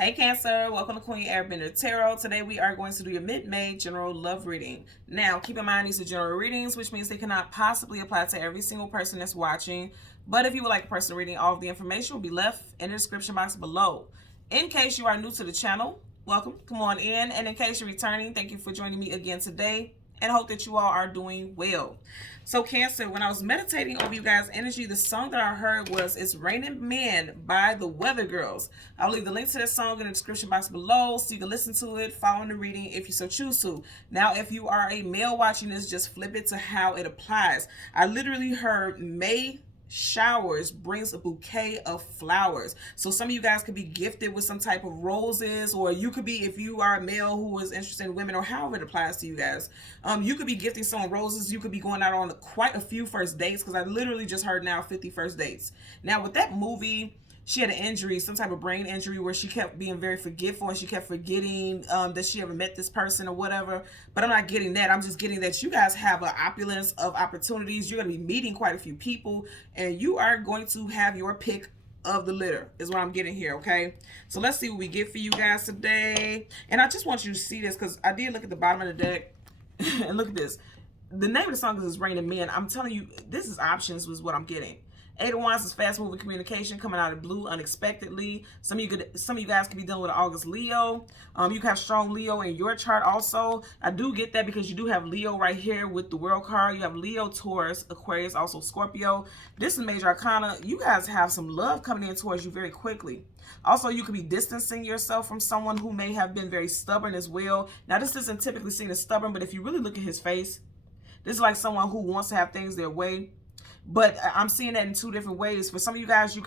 Hey Cancer, welcome to Queen Airbender Tarot. Today we are going to do your mid-May general love reading. Now, keep in mind these are general readings, which means they cannot possibly apply to every single person that's watching. But if you would like a personal reading, all of the information will be left in the description box below. In case you are new to the channel, welcome, come on in. And in case you're returning, thank you for joining me again today, and hope that you all are doing well. So Cancer, when I was meditating over you guys' energy, the song that I heard was It's Raining Men by the Weather Girls. I'll leave the link to that song in the description box below so you can listen to it, following the reading if you so choose to. Now, if you are a male watching this, just flip it to how it applies. I literally heard May showers brings a bouquet of flowers. So some of you guys could be gifted with some type of roses, or you could be, if you are a male who is interested in women, or however it applies to you guys, you could be gifting someone roses. You could be going out on quite a few first dates, because I literally just heard now 50 first dates. Now with that movie, she had an injury, some type of brain injury, where she kept being very forgetful and she kept forgetting that she ever met this person or whatever. But I'm not getting that. I'm just getting that you guys have an opulence of opportunities. You're going to be meeting quite a few people, and you are going to have your pick of the litter is what I'm getting here. Okay, so let's see what we get for you guys today. And I just want you to see this, because I did look at the bottom of the deck and look at this. The name of the song is Raining Men. I'm telling you, this is options was what I'm getting. Eight of Wands is fast-moving communication coming out of blue unexpectedly. Some of you guys could be dealing with an August Leo. You can have strong Leo in your chart also. I do get that because you do have Leo right here with the World card. You have Leo, Taurus, Aquarius, also Scorpio. This is Major Arcana. You guys have some love coming in towards you very quickly. Also, you could be distancing yourself from someone who may have been very stubborn as well. Now, this isn't typically seen as stubborn, but if you really look at his face, this is like someone who wants to have things their way. But I'm seeing that in two different ways. For some of you guys, you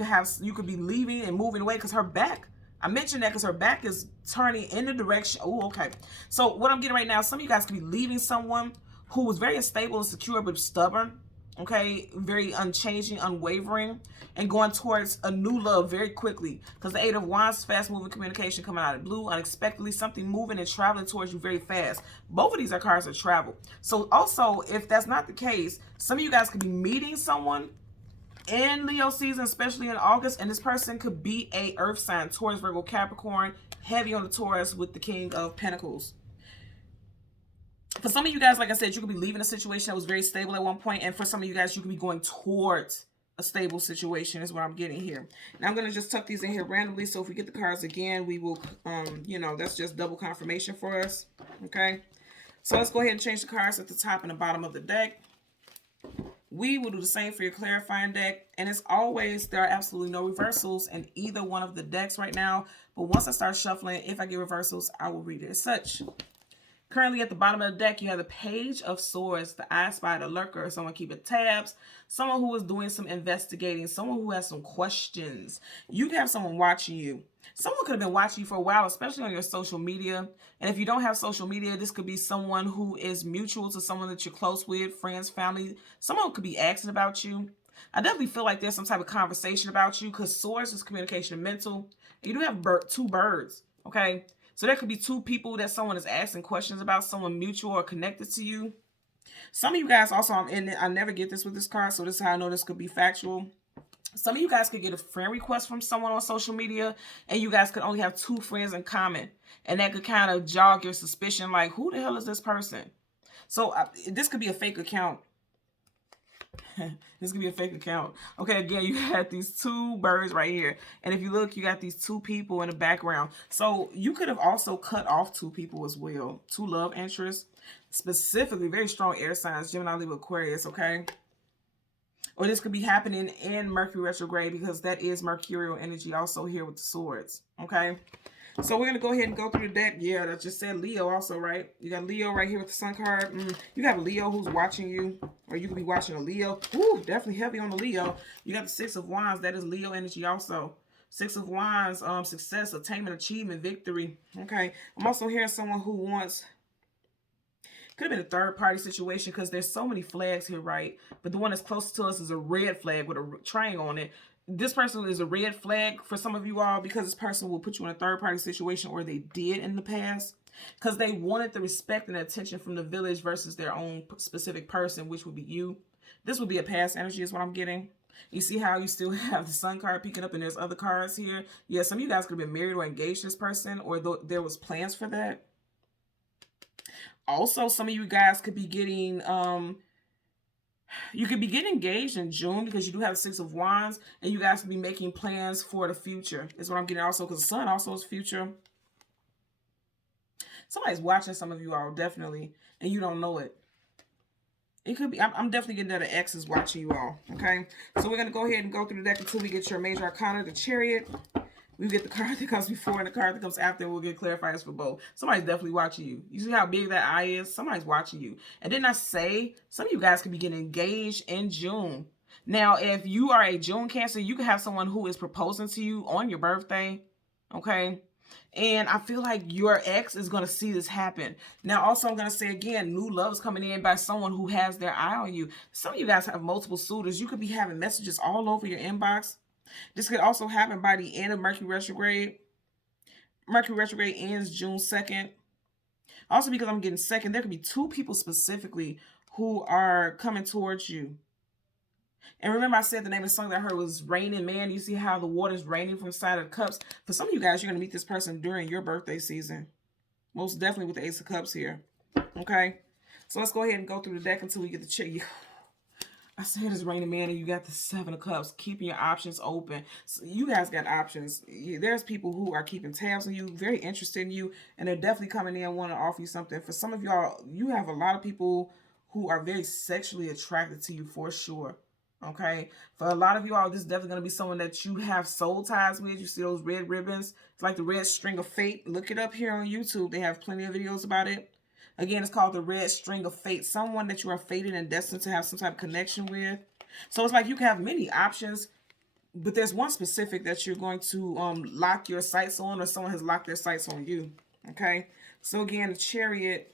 could be leaving and moving away because her back. I mentioned that because her back is turning in the direction. Oh, okay. So what I'm getting right now, some of you guys could be leaving someone who was very unstable and secure but stubborn. Okay, very unchanging, unwavering, and going towards a new love very quickly. Because the Eight of Wands, fast-moving communication coming out of blue, unexpectedly, something moving and traveling towards you very fast. Both of these are cards of travel. So also, if that's not the case, some of you guys could be meeting someone in Leo season, especially in August, and this person could be a Earth sign, Taurus, Virgo, Capricorn, heavy on the Taurus with the King of Pentacles. For some of you guys, like I said, you could be leaving a situation that was very stable at one point. And for some of you guys, you could be going towards a stable situation is what I'm getting here. Now I'm going to just tuck these in here randomly. So if we get the cards again, we will, that's just double confirmation for us. Okay. So let's go ahead and change the cards at the top and the bottom of the deck. We will do the same for your clarifying deck. And as always, there are absolutely no reversals in either one of the decks right now. But once I start shuffling, if I get reversals, I will read it as such. Currently at the bottom of the deck, you have the Page of Swords, the I Spy, the Lurker, someone keeping tabs, someone who is doing some investigating, someone who has some questions. You can have someone watching you. Someone could have been watching you for a while, especially on your social media. And if you don't have social media, this could be someone who is mutual to someone that you're close with, friends, family. Someone could be asking about you. I definitely feel like there's some type of conversation about you, because Swords is communication and mental. You do have two birds, okay? So there could be two people that someone is asking questions about, someone mutual or connected to you. Some of you guys also, I never get this with this card, so this is how I know this could be factual. Some of you guys could get a friend request from someone on social media, and you guys could only have two friends in common. And that could kind of jog your suspicion, like, who the hell is this person? So this could be a fake account. This could be a fake account. Okay, again, you had these two birds right here. And if you look, you got these two people in the background. So you could have also cut off two people as well. Two love interests. Specifically, very strong air signs, Gemini, Libra, Aquarius, okay? Or this could be happening in Mercury retrograde, because that is Mercurial energy also here with the swords, okay? So we're going to go ahead and go through the deck. Yeah, that just said Leo also, right? You got Leo right here with the Sun card. You have a Leo who's watching you, or you could be watching a Leo. Ooh, definitely heavy on the Leo. You got the Six of Wands. That is Leo energy also. Six of Wands, success, attainment, achievement, victory. Okay. I'm also hearing someone who wants... Could have been a third-party situation, because there's so many flags here, right? But the one that's closest to us is a red flag with a triangle on it. This person is a red flag for some of you all, because this person will put you in a third-party situation, or they did in the past, because they wanted the respect and attention from the village versus their own specific person, which would be you. This would be a past energy is what I'm getting. You see how you still have the sun card peeking up and there's other cards here? Yeah, some of you guys could have been married or engaged to this person, or there was plans for that. Also, some of you guys could be getting you could be getting engaged in June because you do have 6 of Wands, and you guys could be making plans for the future. Is what I'm getting also, because the sun also is future. Somebody's watching some of you all, definitely, and you don't know it. It could be, I'm definitely getting that an ex is watching you all, okay? So we're going to go ahead and go through the deck until we get your major arcana, the Chariot. We get the card that comes before and the card that comes after, and we'll get clarifiers for both. Somebody's definitely watching you. You see how big that eye is? Somebody's watching you. And didn't I say some of you guys could be getting engaged in June? Now, if you are a June Cancer, you could have someone who is proposing to you on your birthday, okay? And I feel like your ex is going to see this happen. Now, also, I'm going to say again, new love is coming in by someone who has their eye on you. Some of you guys have multiple suitors. You could be having messages all over your inbox. This could also happen by the end of Mercury retrograde. Mercury retrograde ends June 2nd. Also, because I'm getting second, there could be 2 people specifically who are coming towards you. And remember, I said the name of the song that I heard was Raining Man. You see how the water's raining from the side of the cups? For some of you guys, you're going to meet this person during your birthday season. Most definitely with the Ace of Cups here. Okay? So let's go ahead and go through the deck until we get the check. I said it's Raining Man, and you got the 7 of Cups, keeping your options open. So you guys got options. There's people who are keeping tabs on you, very interested in you, and they're definitely coming in and want to offer you something. For some of y'all, you have a lot of people who are very sexually attracted to you for sure. Okay, for a lot of you all, this is definitely going to be someone that you have soul ties with. You see those red ribbons? It's like the red string of fate. Look it up here on YouTube. They have plenty of videos about it. Again, it's called the red string of fate. Someone that you are fated and destined to have some type of connection with. So it's like you can have many options, but there's one specific that you're going to lock your sights on, or someone has locked their sights on you. Okay, so again, the Chariot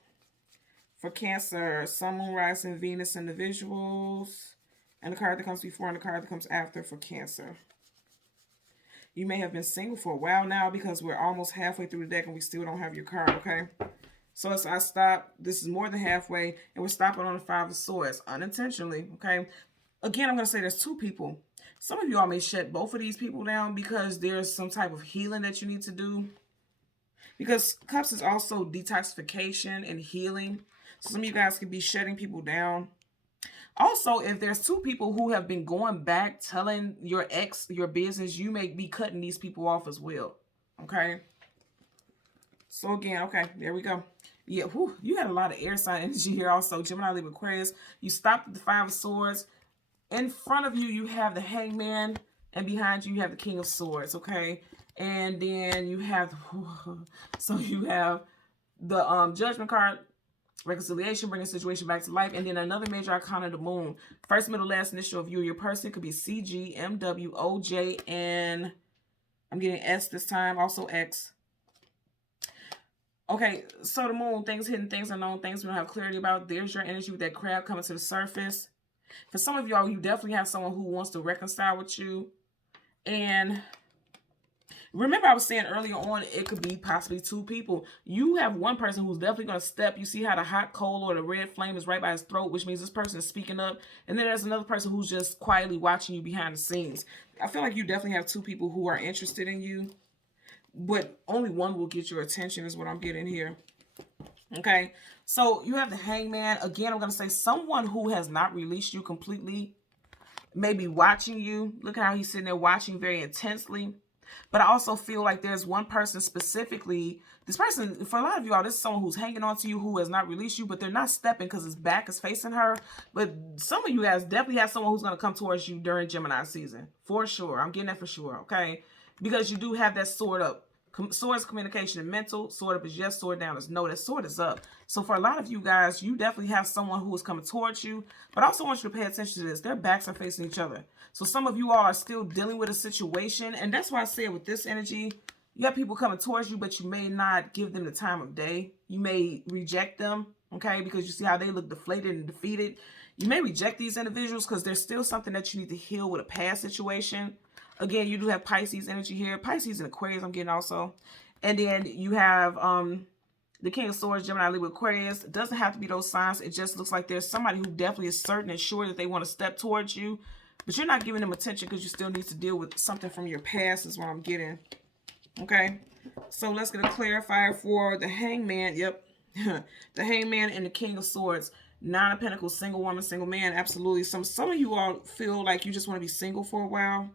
for Cancer, Sun, Moon, Rising, Venus individuals. And the card that comes before and the card that comes after for Cancer. You may have been single for a while now, because we're almost halfway through the deck and we still don't have your card, okay? So as I stop, this is more than halfway, and we're stopping on the 5 of Swords, unintentionally, okay? Again, I'm going to say there's 2 people. Some of you all may shut both of these people down because there's some type of healing that you need to do. Because Cups is also detoxification and healing. So some of you guys could be shutting people down. Also, if there's 2 people who have been going back telling your ex your business, you may be cutting these people off as well. Okay? So again, okay, there we go. Yeah, whew, you had a lot of air sign energy here also. Gemini, Libra, Aquarius. You stopped at the 5 of Swords. In front of you, you have the Hangman. And behind you, you have the King of Swords, okay? And then you have, so you have the Judgment card. Reconciliation, bringing a situation back to life. And then another major arcana, the Moon. First, middle, last initial of you or your person could be CG, MW, OJ, and I'm getting S this time, also X. Okay, so the Moon, things hidden, things unknown, things we don't have clarity about. There's your energy with that crab coming to the surface. For some of y'all, you definitely have someone who wants to reconcile with you. And remember, I was saying earlier on, it could be possibly 2 people. You have one person who's definitely going to step. You see how the hot coal or the red flame is right by his throat, which means this person is speaking up. And then there's another person who's just quietly watching you behind the scenes. I feel like you definitely have 2 people who are interested in you, but only one will get your attention is what I'm getting here. Okay, so you have the Hangman. Again, I'm going to say someone who has not released you completely may be watching you. Look at how he's sitting there watching very intensely. But I also feel like there's one person specifically. This person, for a lot of you all, this is someone who's hanging on to you, who has not released you, but they're not stepping because his back is facing her. But some of you guys definitely have someone who's going to come towards you during Gemini season. For sure. I'm getting that for sure, okay? Because you do have that sword up. Sword is communication and mental. Sword up is yes, sword down is no. That sword is up. So for a lot of you guys, you definitely have someone who is coming towards you. But I also want you to pay attention to this. Their backs are facing each other. So some of you all are still dealing with a situation. And that's why I said with this energy, you have people coming towards you, but you may not give them the time of day. You may reject them, okay? Because you see how they look deflated and defeated. You may reject these individuals because there's still something that you need to heal with a past situation. Again, you do have Pisces energy here. Pisces and Aquarius I'm getting also. And then you have the King of Swords, Gemini, Libra, Aquarius. It doesn't have to be those signs. It just looks like there's somebody who definitely is certain and sure that they want to step towards you. But you're not giving them attention because you still need to deal with something from your past is what I'm getting. Okay. So let's get a clarifier for the Hangman. Yep. The Hangman and the King of Swords. Nine of Pentacles, single woman, single man. Absolutely. Some of you all feel like you just want to be single for a while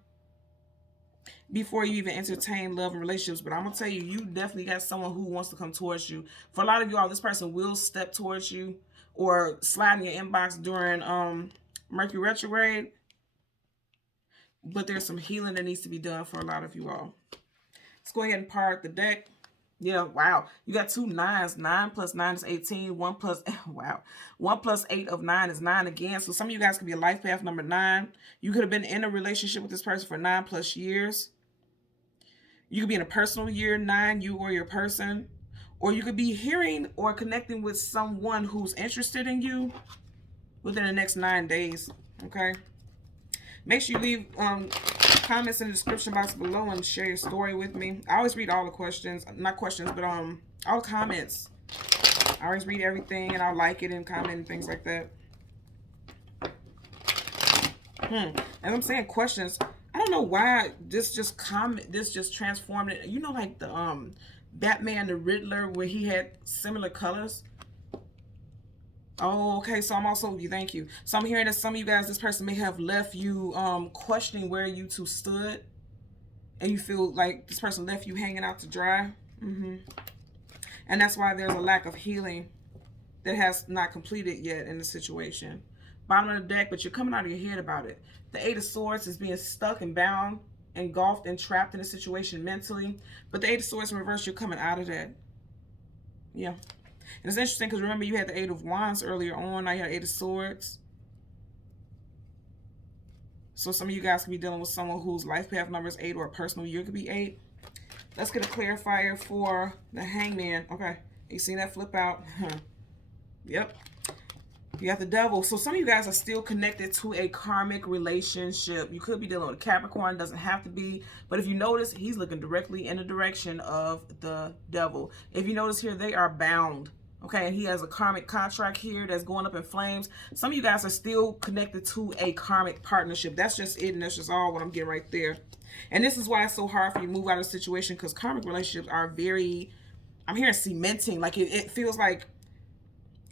before you even entertain love and relationships. But I'm going to tell you, you definitely got someone who wants to come towards you. For a lot of you all, this person will step towards you or slide in your inbox during Mercury retrograde. But there's some healing that needs to be done for a lot of you all. Let's go ahead and park the deck. Yeah, wow. You got 2 9s. 9 plus 9 is 18. 1 plus, wow. 1 plus 8 of 9 is 9 again. So some of you guys could be a life path number 9. You could have been in a relationship with this person for 9+ years. You could be in a personal year 9, you or your person. Or you could be hearing or connecting with someone who's interested in you within the next 9 days. Okay. Make sure you leave comments in the description box below and share your story with me. I always read all the questions, not questions, but all the comments. I always read everything and I'll like it and comment and things like that. As I'm saying questions, I don't know why this just transformed it. You know, like the Batman the Riddler where he had similar colors. Oh, okay. So I'm also, thank you. So I'm hearing that some of you guys, this person may have left you questioning where you two stood. And you feel like this person left you hanging out to dry. And that's why there's a lack of healing that has not completed yet in the situation. Bottom of the deck, but you're coming out of your head about it. The 8 of Swords is being stuck and bound, engulfed and trapped in a situation mentally. But the 8 of Swords in reverse, you're coming out of that. Yeah. And it's interesting because remember you had the 8 of Wands earlier on. Now you have 8 of Swords. So some of you guys could be dealing with someone whose life path number is 8 or a personal year could be 8. Let's get a clarifier for the Hangman. Okay. You seen that flip out? Yep. You got the Devil. So some of you guys are still connected to a karmic relationship. You could be dealing with a Capricorn. Doesn't have to be. But if you notice, he's looking directly in the direction of the Devil. If you notice here, they are bound. Okay, and he has a karmic contract here that's going up in flames. Some of you guys are still connected to a karmic partnership. That's just it, and that's just all what I'm getting right there. And this is why it's so hard for you to move out of the situation, because karmic relationships are very, I'm hearing cementing. Like it feels like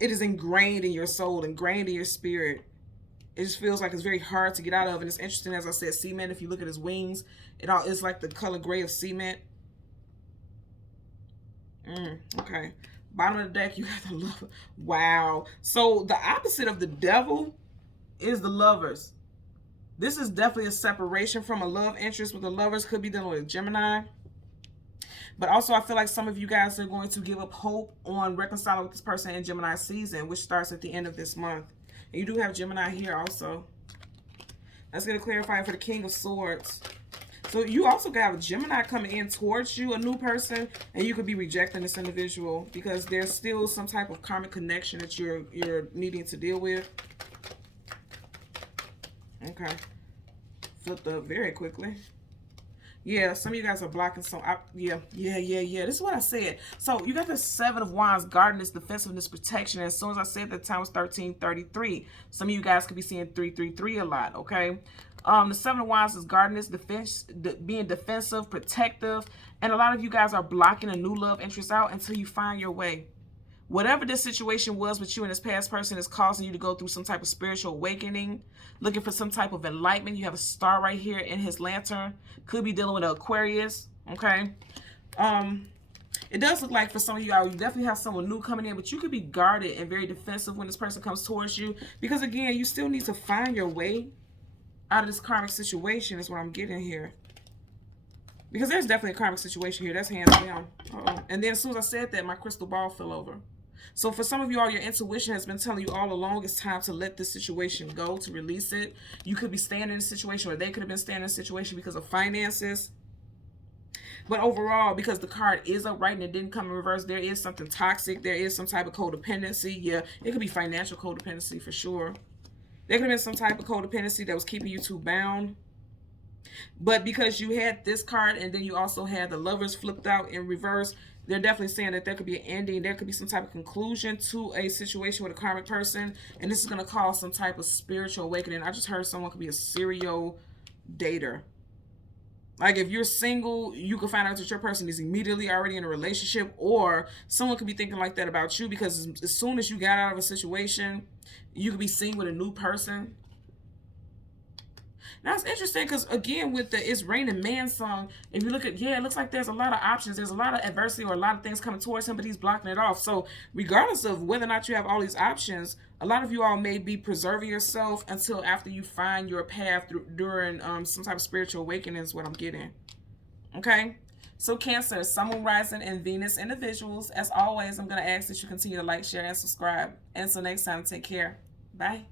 it is ingrained in your soul, ingrained in your spirit. It just feels like it's very hard to get out of. And it's interesting, as I said, cement, if you look at his wings, it's like the color gray of cement. Okay. Bottom of the deck, you have the Lover. Wow. So the opposite of the Devil is the Lovers. This is definitely a separation from a love interest with the Lovers. Could be dealing with a Gemini. But also, I feel like some of you guys are going to give up hope on reconciling with this person in Gemini season, which starts at the end of this month. And you do have Gemini here also. Let's get a clarifier for the King of Swords. So you also could have a Gemini coming in towards you, a new person, and you could be rejecting this individual because there's still some type of karmic connection that you're needing to deal with. Okay. Flipped up very quickly. Yeah, some of you guys are blocking some. Yeah. This is what I said. So you got the 7 of Wands, guardedness, defensiveness, protection. And as soon as I said that time was 1333. Some of you guys could be seeing 333 a lot, okay? The 7 of Wands is guardedness, defense, being defensive, protective. And a lot of you guys are blocking a new love interest out until you find your way. Whatever this situation was with you and this past person is causing you to go through some type of spiritual awakening, looking for some type of enlightenment. You have a star right here in his lantern. Could be dealing with an Aquarius, okay? It does look like for some of you, you definitely have someone new coming in, but you could be guarded and very defensive when this person comes towards you. Because again, you still need to find your way out of this karmic situation is what I'm getting here. Because there's definitely a karmic situation here. That's hands down. And then as soon as I said that, my crystal ball fell over. So for some of you all, your intuition has been telling you all along it's time to let this situation go, to release it. You could be staying in a situation, or they could have been staying in a situation because of finances. But overall, because the card is upright and it didn't come in reverse, there is something toxic. There is some type of codependency. Yeah, it could be financial codependency for sure. There could have been some type of codependency that was keeping you two bound. But because you had this card and then you also had the Lovers flipped out in reverse, they're definitely saying that there could be an ending. There could be some type of conclusion to a situation with a karmic person. And this is going to cause some type of spiritual awakening. I just heard someone could be a serial dater. Like if you're single, you can find out that your person is immediately already in a relationship, or someone could be thinking like that about you because as soon as you got out of a situation, you could be seen with a new person. Now it's interesting because again with the It's Raining Man song, if you look at, it looks like there's a lot of options. There's a lot of adversity or a lot of things coming towards him, but he's blocking it off. So regardless of whether or not you have all these options, a lot of you all may be preserving yourself until after you find your path during some type of spiritual awakening is what I'm getting. Okay? So Cancer, Sun, Moon, Rising, and Venus individuals, as always, I'm going to ask that you continue to like, share, and subscribe. Until next time, take care. Bye.